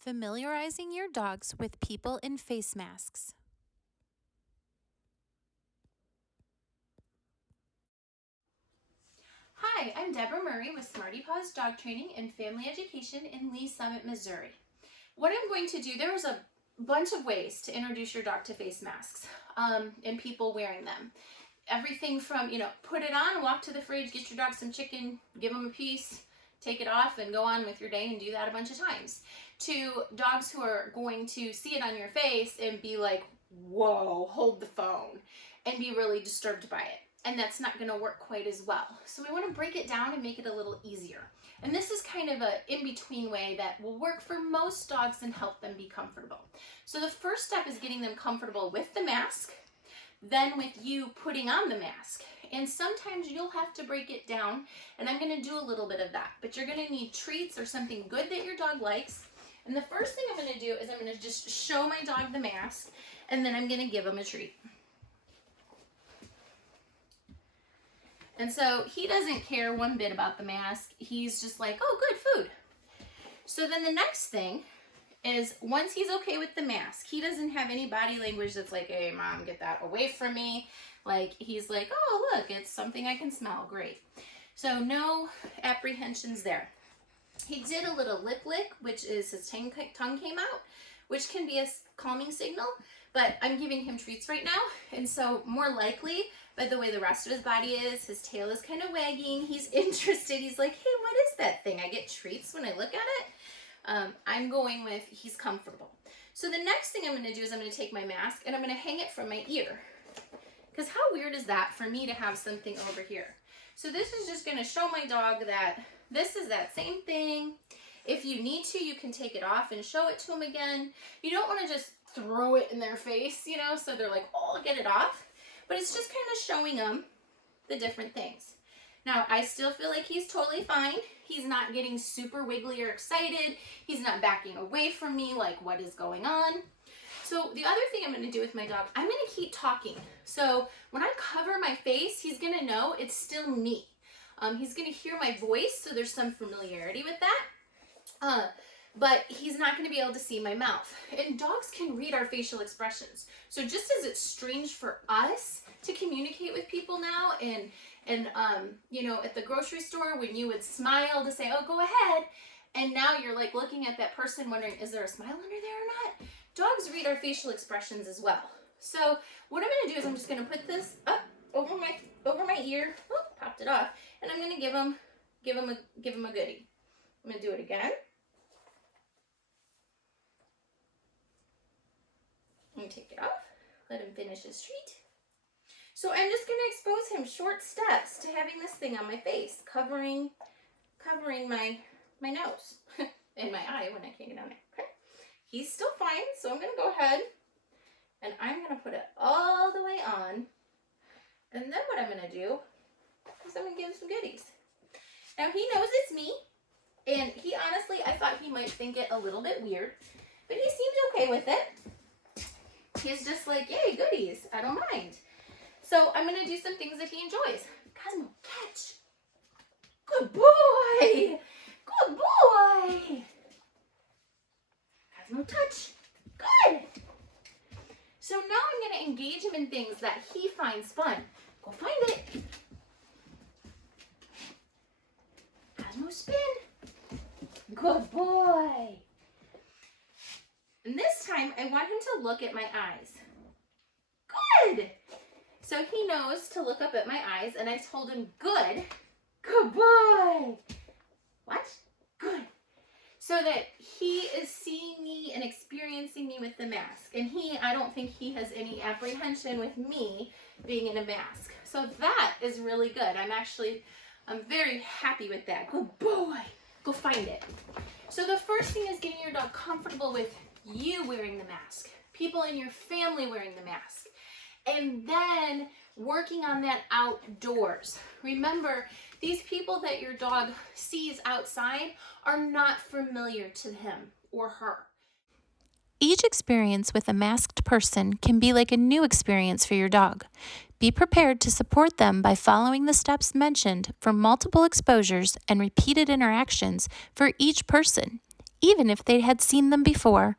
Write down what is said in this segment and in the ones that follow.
Familiarizing your dogs with people in face masks. Hi, I'm Deborah Murray with Smarty Paws Dog Training and Family Education in Lee Summit, Missouri. What I'm going to do, there's a bunch of ways to introduce your dog to face masks and people wearing them. Everything from, put it on, walk to the fridge, get your dog some chicken, give them a piece, take it off and go on with your day and do that a bunch of times, to dogs who are going to see it on your face and be like, whoa, hold the phone, and be really disturbed by it. And that's not going to work quite as well. So we want to break it down and make it a little easier. And this is kind of a in-between way that will work for most dogs and help them be comfortable. So the first step is getting them comfortable with the mask, then with you putting on the mask. And sometimes you'll have to break it down, and I'm going to do a little bit of that. But you're going to need treats or something good that your dog likes. And the first thing I'm going to do is I'm going to just show my dog the mask, and then I'm going to give him a treat. And so he doesn't care one bit about the mask. He's just like, oh, good food. So then the next thing is, once he's okay with the mask, he doesn't have any body language that's like, hey, mom, get that away from me. Like, he's like, oh, look, it's something I can smell. Great. So no apprehensions there. He did a little lip lick, which is his tongue came out, which can be a calming signal, but I'm giving him treats right now. And so more likely, by the way the rest of his body is, his tail is kind of wagging, he's interested, he's like, hey, what is that thing? I get treats when I look at it. I'm going with he's comfortable. So the next thing I'm going to do is I'm going to take my mask and I'm going to hang it from my ear. Because how weird is that for me to have something over here? So this is just going to show my dog that this is that same thing. If you need to, you can take it off and show it to them again. You don't want to just throw it in their face, so they're like, oh, I'll get it off. But it's just kind of showing them the different things. Now, I still feel like he's totally fine. He's not getting super wiggly or excited. He's not backing away from me like, what is going on? So the other thing I'm going to do with my dog, I'm going to keep talking. So when I cover my face, he's going to know it's still me. He's going to hear my voice, so there's some familiarity with that. But he's not going to be able to see my mouth. And dogs can read our facial expressions. So just as it's strange for us to communicate with people now, and at the grocery store when you would smile to say, oh, go ahead, and now you're like looking at that person wondering, is there a smile under there or not? Dogs read our facial expressions as well. So what I'm going to do is I'm just going to put this up over my ear. Oh, popped it off. And I'm going to give him a goodie. I'm going to do it again. I'm going to take it off. Let him finish his treat. So I'm just going to expose him short steps to having this thing on my face, covering my nose and my eye when I can't get on it. Okay. He's still fine, so I'm going to go ahead and I'm going to put it all the way on. And then what I'm going to do is I'm going to give him some goodies. Now he knows it's me, and he honestly, I thought he might think it a little bit weird, but he seems okay with it. He's just like, yay, goodies, I don't mind. So I'm going to do some things that he enjoys. Cosmo, catch. Good boy. Good boy. Cosmo, touch. Good. So now I'm going to engage him in things that he finds fun. Go find it. Cosmo, spin. Good boy. And this time, I want him to look at my eyes. Good. So he knows to look up at my eyes, and I told him, good. Good boy. What? Good. So that he is seeing me and experiencing me with the mask. And I don't think he has any apprehension with me being in a mask. So that is really good. I'm very happy with that. Good boy. Go find it. So the first thing is getting your dog comfortable with you wearing the mask, people in your family wearing the mask, and then working on that outdoors. Remember, these people that your dog sees outside are not familiar to him or her. Each experience with a masked person can be like a new experience for your dog. Be prepared to support them by following the steps mentioned for multiple exposures and repeated interactions for each person. even if they had seen them before.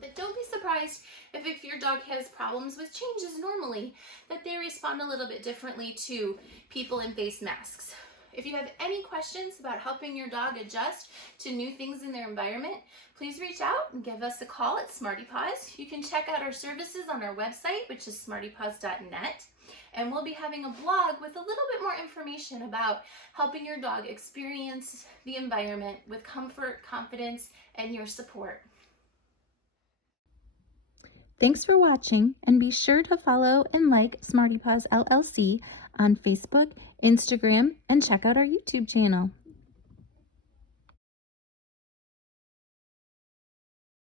But don't be surprised if your dog has problems with changes normally, that they respond a little bit differently to people in face masks. If you have any questions about helping your dog adjust to new things in their environment, please reach out and give us a call at Smarty Paws. You can check out our services on our website, which is smartypaws.net. And we'll be having a blog with a little bit more information about helping your dog experience the environment with comfort, confidence, and your support. Thanks for watching, and be sure to follow and like Smarty Paws LLC on Facebook, Instagram, and check out our YouTube channel.